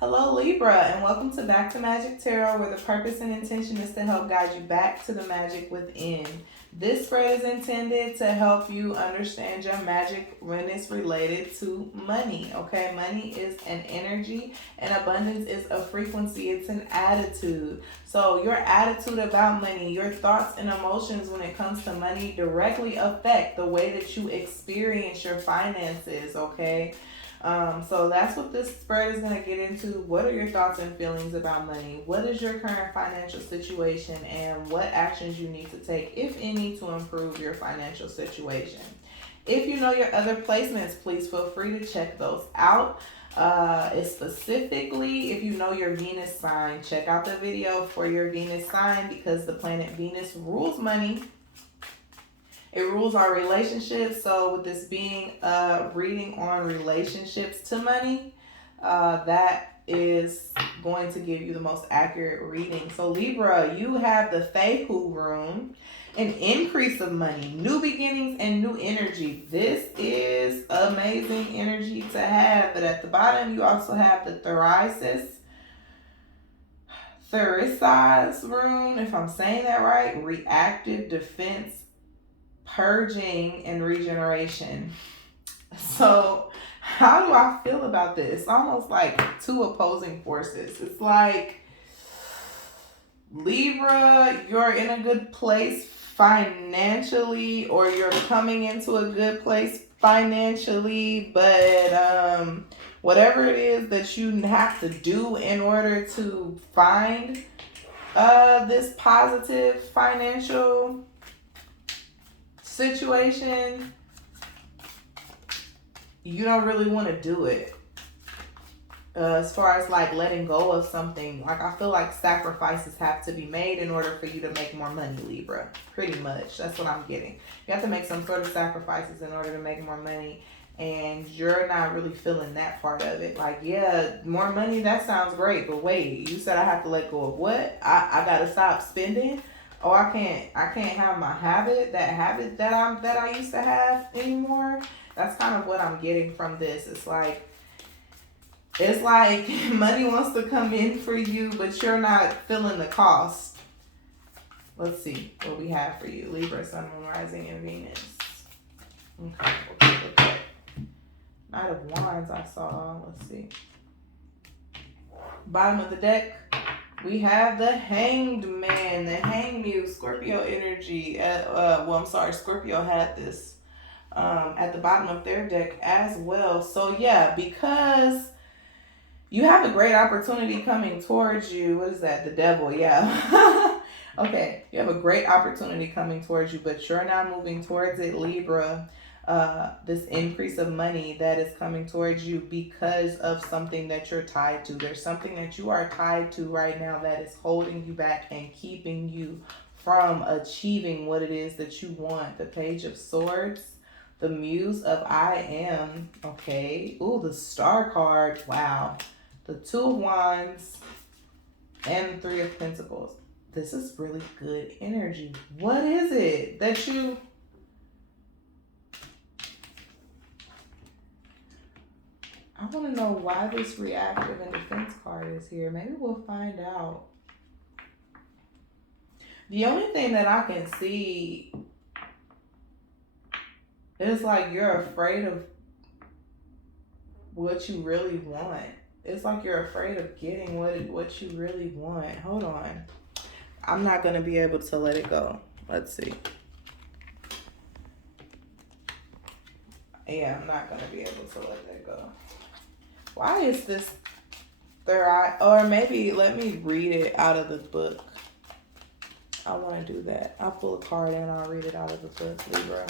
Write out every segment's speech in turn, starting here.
Hello, Libra, and welcome to Back to Magic Tarot, where the purpose and intention is to help guide you back to the magic within. This spread is intended to help you understand your magic when it's related to money. Okay, money is an energy, and abundance is a frequency, it's an attitude. So, your attitude about money, your thoughts and emotions when it comes to money directly affect the way that you experience your finances. Okay, so that's what this spread is going to get into. What are your thoughts and feelings about money? What is your current financial situation, and what actions you need to take, if any, to improve your financial situation? If you know your other placements, please feel free to check those out. Specifically, if you know your Venus sign, check out the video for your Venus sign, because the planet Venus rules money. It rules our relationships. So with this being a reading on relationships to money, that is going to give you the most accurate reading. So Libra, you have the Faehu room, an increase of money, new beginnings, and new energy. This is amazing energy to have. But at the bottom, you also have the Therisis room, if I'm saying that right, reactive defense, purging, and regeneration. So how do I feel about this? Almost like two opposing forces. It's like, Libra, you're in a good place financially, or you're coming into a good place financially, but whatever it is that you have to do in order to find this positive financial situation, you don't really want to do it. As far as like letting go of something, like I feel like sacrifices have to be made in order for you to make more money, Libra. Pretty much. That's what I'm getting. You have to make some sort of sacrifices in order to make more money. And you're not really feeling that part of it. Like, yeah, more money, that sounds great. But wait, you said I have to let go of what? I gotta stop spending? Oh, I can't have my habit that I used to have anymore. That's kind of what I'm getting from this. It's like money wants to come in for you, but you're not feeling the cost. Let's see what we have for you. Libra, Sun, Moon, Rising, and Venus. Okay, we'll take a look at Knight of Wands I saw. Let's see. Bottom of the deck, we have the Hanged Man, the Hanged Muse, Scorpio energy. Scorpio had this at the bottom of their deck as well. So yeah, because you have a great opportunity coming towards you. What is that? The devil, yeah. Okay, you have a great opportunity coming towards you, but you're not moving towards it, Libra. This increase of money that is coming towards you because of something that you're tied to. There's something that you are tied to right now that is holding you back and keeping you from achieving what it is that you want. The Page of Swords, the Muse of I Am, okay. Ooh, the Star card, wow. The Two of Wands and the Three of Pentacles. This is really good energy. What is it that you... I want to know why this reactive and defense card is here. Maybe we'll find out. The only thing that I can see is like you're afraid of what you really want. It's like you're afraid of getting what you really want. Hold on. I'm not going to be able to let it go. Let's see. Yeah, I'm not going to be able to let that go. Why is this third eye? Or maybe let me read it out of the book. I want to do that. I'll pull a card and I'll read it out of the book, Libra.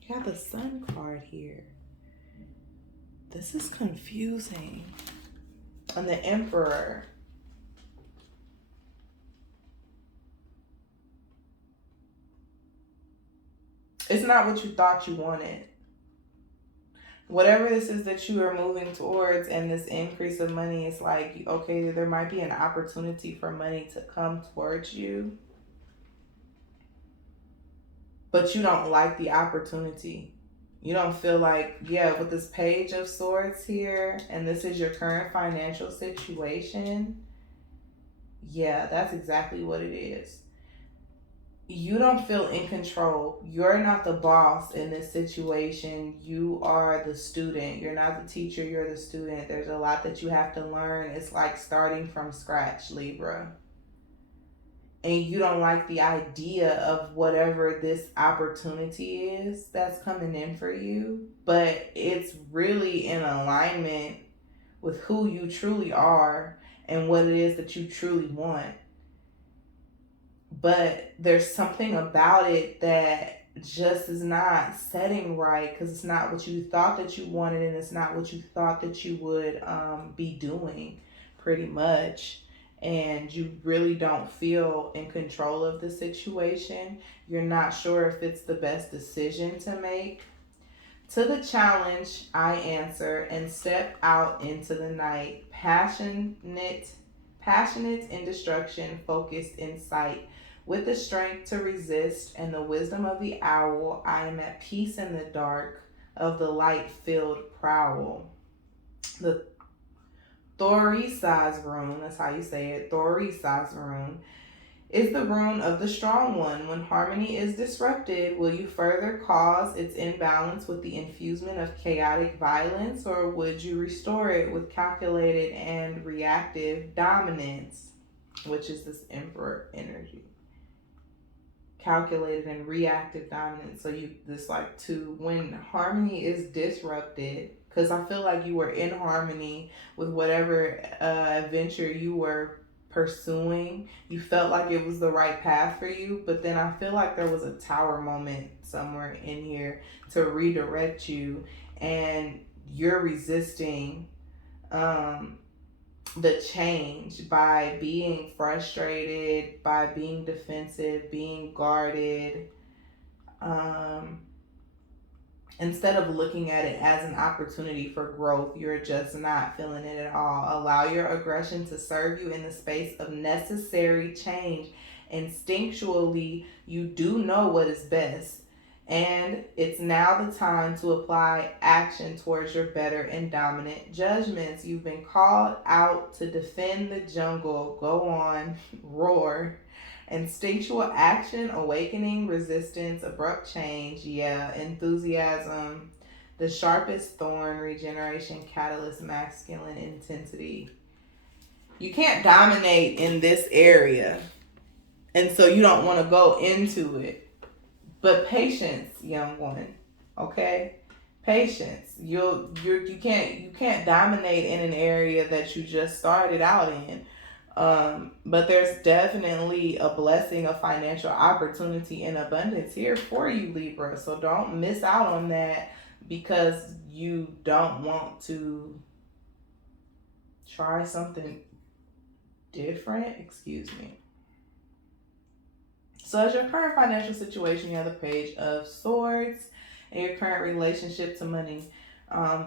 You got the Sun card here. This is confusing. And the Emperor. It's not what you thought you wanted. Whatever this is that you are moving towards and this increase of money, it's like, okay, there might be an opportunity for money to come towards you, but you don't like the opportunity. You don't feel like, yeah, with this Page of Swords here, and this is your current financial situation, yeah, that's exactly what it is. You don't feel in control. You're not the boss in this situation. You are the student. You're not the teacher, you're the student. There's a lot that you have to learn. It's like starting from scratch, Libra. And you don't like the idea of whatever this opportunity is that's coming in for you, but it's really in alignment with who you truly are and what it is that you truly want. But there's something about it that just is not setting right because it's not what you thought that you wanted, and it's not what you thought that you would be doing, pretty much. And you really don't feel in control of the situation. You're not sure if it's the best decision to make. To the challenge, I answer and step out into the night, passionate in destruction, focused in sight. With the strength to resist and the wisdom of the owl, I am at peace in the dark of the light-filled prowl. The Thorisaz rune, that's how you say it, Thorisaz rune, is the rune of the strong one. When harmony is disrupted, will you further cause its imbalance with the infusement of chaotic violence, or would you restore it with calculated and reactive dominance, which is this Emperor energy? Calculated and reactive dominance. So you this like to when harmony is disrupted, because I feel like you were in harmony with whatever adventure you were pursuing. You felt like it was the right path for you, but then I feel like there was a tower moment somewhere in here to redirect you, and you're resisting um the change by being frustrated, by being defensive, being guarded. Um, Instead of looking at it as an opportunity for growth, you're just not feeling it at all. Allow your aggression to serve you in the space of necessary change. Instinctually, you do know what is best. And it's now the time to apply action towards your better and dominant judgments. You've been called out to defend the jungle. Go on, roar. Instinctual action, awakening, resistance, abrupt change, yeah, enthusiasm, the sharpest thorn, regeneration, catalyst, masculine intensity. You can't dominate in this area, and so you don't want to go into it. But patience, young one, okay? Patience. You can't dominate in an area that you just started out in. But there's definitely a blessing of financial opportunity and abundance here for you, Libra. So don't miss out on that because you don't want to try something different. Excuse me. So, as your current financial situation, you have the Page of Swords and your current relationship to money.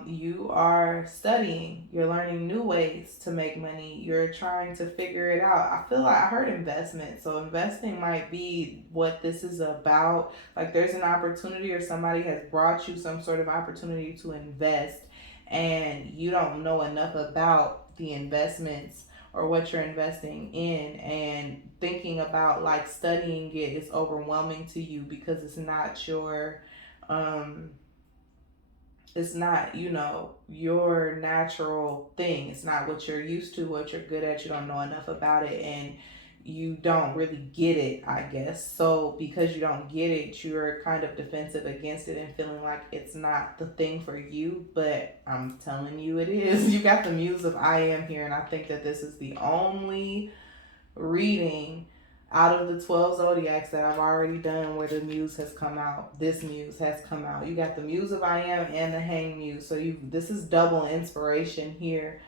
You are studying, you're learning new ways to make money, you're trying to figure it out. I feel like I heard investment, so investing might be what this is about. Like, there's an opportunity, or somebody has brought you some sort of opportunity to invest, and you don't know enough about the investments or what you're investing in, and thinking about like studying it is overwhelming to you because um it's not, your natural thing. It's not what you're used to, what you're good at. You don't know enough about it, and you don't really get it, I guess. So because you don't get it, you're kind of defensive against it and feeling like it's not the thing for you. But I'm telling you it is. You got the Muse of I Am here, and I think that this is the only reading out of the 12 zodiacs that I've already done where the muse has come out. This muse has come out. You got the Muse of I Am and the Hang Muse. So this is double inspiration here.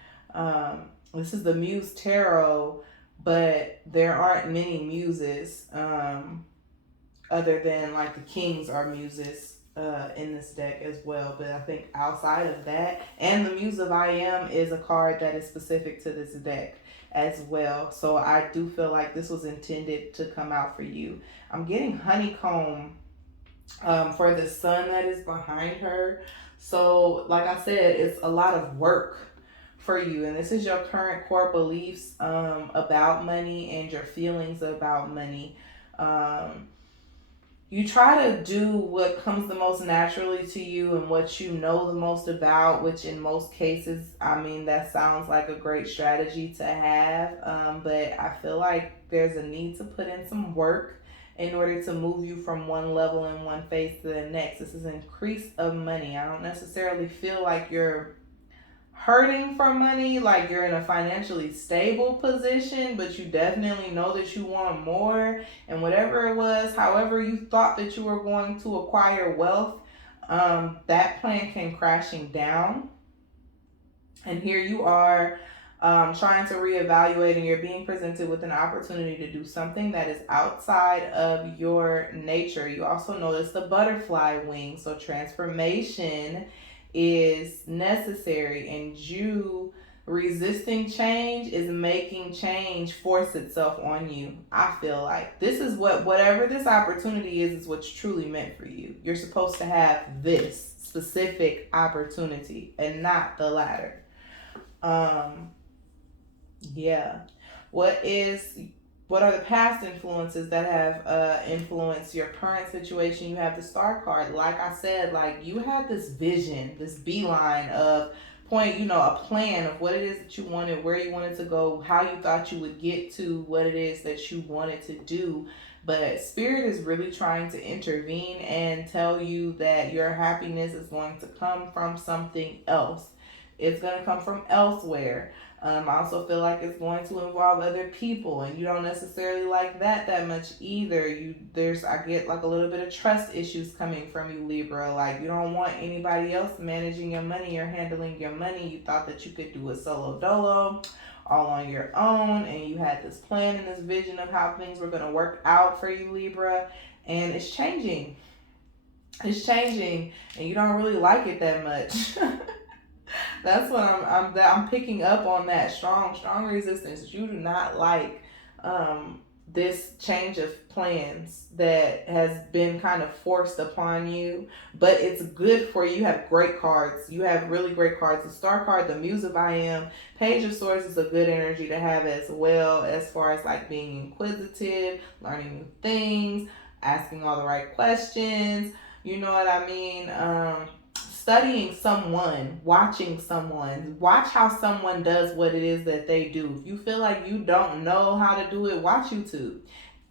This is the Muse Tarot, but there aren't many muses other than like the kings are muses in this deck as well. But I think outside of that, and the Muse of I Am is a card that is specific to this deck as well. So I do feel like this was intended to come out for you. I'm getting honeycomb for the sun that is behind her. So, like I said, it's a lot of work for you, and this is your current core beliefs about money and your feelings about money. Um, you try to do what comes the most naturally to you and what you know the most about, which in most cases, I mean, that sounds like a great strategy to have. But I feel like there's a need to put in some work in order to move you from one level and one phase to the next. This is an increase of money. I don't necessarily feel like you're hurting for money, like you're in a financially stable position, but you definitely know that you want more. And whatever it was, however you thought that you were going to acquire wealth, that plan came crashing down. And here you are, trying to reevaluate, and you're being presented with an opportunity to do something that is outside of your nature. You also notice the butterfly wing, so transformation is necessary, and you resisting change is making change force itself on you. I feel like this is whatever this opportunity is what's truly meant for you. You're supposed to have this specific opportunity and not the latter. um yeah. What is what are the past influences that have influenced your current situation? You have the star card. Like I said, like you had this vision, this beeline of point, a plan of what it is that you wanted, where you wanted to go, how you thought you would get to what it is that you wanted to do. But spirit is really trying to intervene and tell you that your happiness is going to come from something else. It's going to come from elsewhere. I also feel like it's going to involve other people, and you don't necessarily like that much either. I get like a little bit of trust issues coming from you, Libra. Like you don't want anybody else managing your money or handling your money. You thought that you could do it solo dolo, all on your own, and you had this plan and this vision of how things were going to work out for you, Libra, and it's changing. It's changing, and you don't really like it that much. That's what I'm picking up on, that strong resistance. You do not like this change of plans that has been kind of forced upon you, but it's good for you. You have great cards. You have really great cards. The star card, the Muse of I Am, Page of Swords is a good energy to have as well, as far as like being inquisitive, learning new things, asking all the right questions. You know what I mean? Studying someone, watching someone, watch how someone does what it is that they do. If you feel like you don't know how to do it, watch YouTube.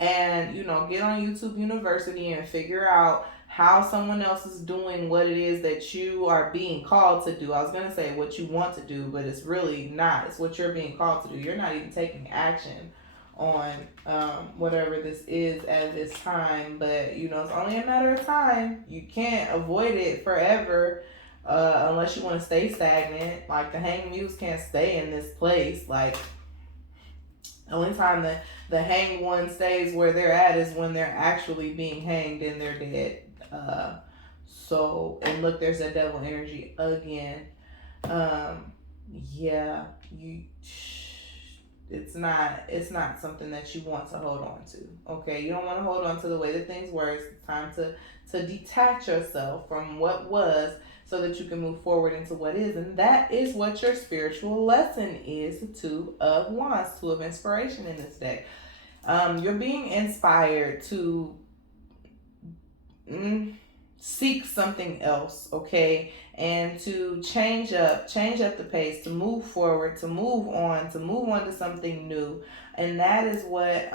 And, get on YouTube University and figure out how someone else is doing what it is that you are being called to do. I was going to say what you want to do, but it's really not. It's what you're being called to do. You're not even taking action on whatever this is at this time, but it's only a matter of time. You can't avoid it forever, unless you want to stay stagnant. Like the hanged muse can't stay in this place. Like the only time that the hanged one stays where they're at is when they're actually being hanged and they're dead. And look, there's that devil energy again. Yeah, you it's not something that you want to hold on to. Okay, you don't want to hold on to the way that things were. It's time to detach yourself from what was, so that you can move forward into what is. And that is what your spiritual lesson is. The Two of Wands, Two of Inspiration in this deck. You're being inspired to seek something else, okay, and to change up the pace, to move forward, to move on to something new. And that is what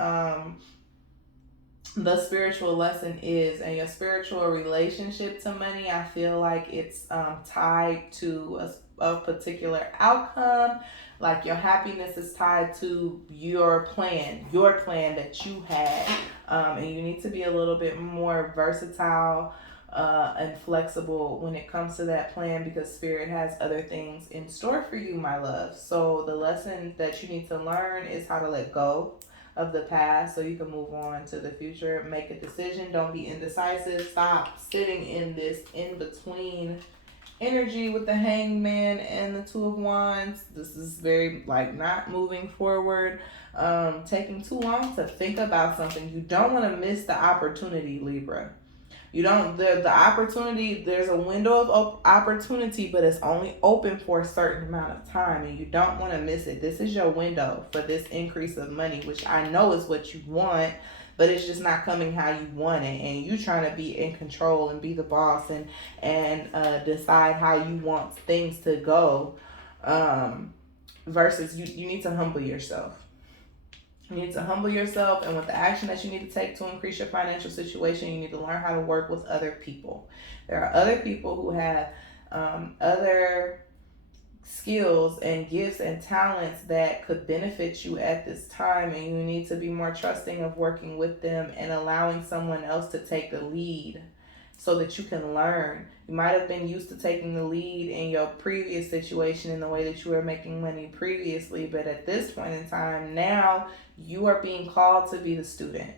the spiritual lesson is. And your spiritual relationship to money, I feel like it's tied to a particular outcome. Like your happiness is tied to your plan that you had. And you need to be a little bit more versatile and flexible when it comes to that plan, because spirit has other things in store for you, my love. So the lesson that you need to learn is how to let go of the past so you can move on to the future. Make a decision. Don't be indecisive. Stop sitting in this in between energy with the Hangman and the Two of Wands. This is very like not moving forward, taking too long to think about something. You don't want to miss the opportunity, Libra. You don't, the opportunity, there's a window of opportunity, but it's only open for a certain amount of time, and you don't want to miss it. This is your window for this increase of money, which I know is what you want, but it's just not coming how you want it, and you trying to be in control and be the boss, and decide how you want things to go. Versus you need to humble yourself. You need to humble yourself, and with the action that you need to take to increase your financial situation, you need to learn how to work with other people. There are other people who have other skills and gifts and talents that could benefit you at this time, and you need to be more trusting of working with them and allowing someone else to take the lead so that you can learn. You might have been used to taking the lead in your previous situation in the way that you were making money previously, but at this point in time, now you are being called to be the student.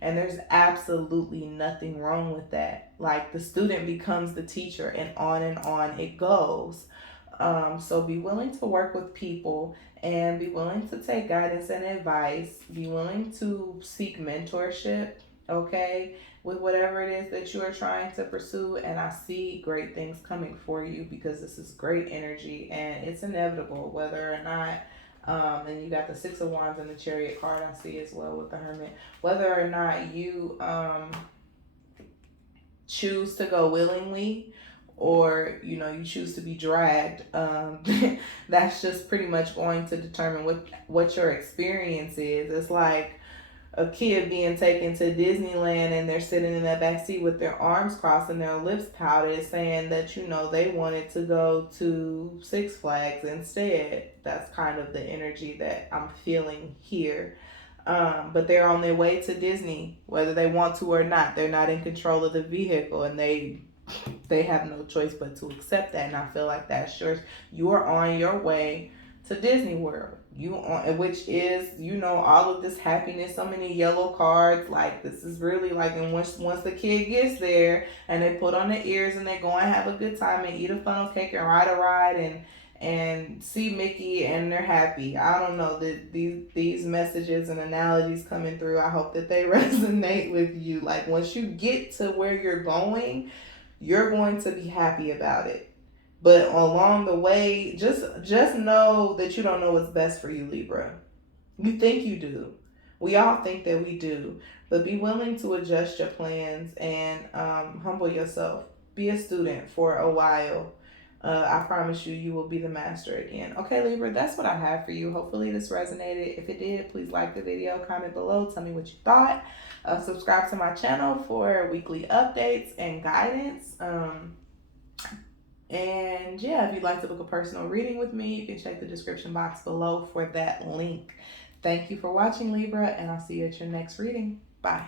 And there's absolutely nothing wrong with that. Like, the student becomes the teacher, and on it goes. So be willing to work with people and be willing to take guidance and advice. Be willing to seek mentorship, okay, with whatever it is that you are trying to pursue. And I see great things coming for you because this is great energy and it's inevitable, whether or not. And you got the Six of Wands and the Chariot card I see as well with the Hermit. Whether or not you choose to go willingly, or you choose to be dragged, that's just pretty much going to determine what your experience is. It's like a kid being taken to Disneyland and they're sitting in that back seat with their arms crossed and their lips pouted, saying that they wanted to go to Six Flags instead. That's kind of the energy that I'm feeling here. But they're on their way to Disney, whether they want to or not. They're not in control of the vehicle, and they have no choice but to accept that. And I feel like that's yours. You are on your way to Disney World. Which is, all of this happiness, so many yellow cards. Like, this is really like, and once the kid gets there and they put on their ears and they go and have a good time and eat a funnel cake and ride a ride and see Mickey and they're happy. I don't know, that these messages and analogies coming through, I hope that they resonate with you. Like, once you get to where you're going to be happy about it. But along the way, just know that you don't know what's best for you, Libra. You think you do. We all think that we do. But be willing to adjust your plans and humble yourself. Be a student for a while. I promise you, you will be the master again. Okay, Libra, that's what I have for you. Hopefully this resonated. If it did, please like the video, comment below, tell me what you thought. Subscribe to my channel for weekly updates and guidance. And yeah, if you'd like to book a personal reading with me, you can check the description box below for that link. Thank you for watching, Libra, and I'll see you at your next reading. Bye.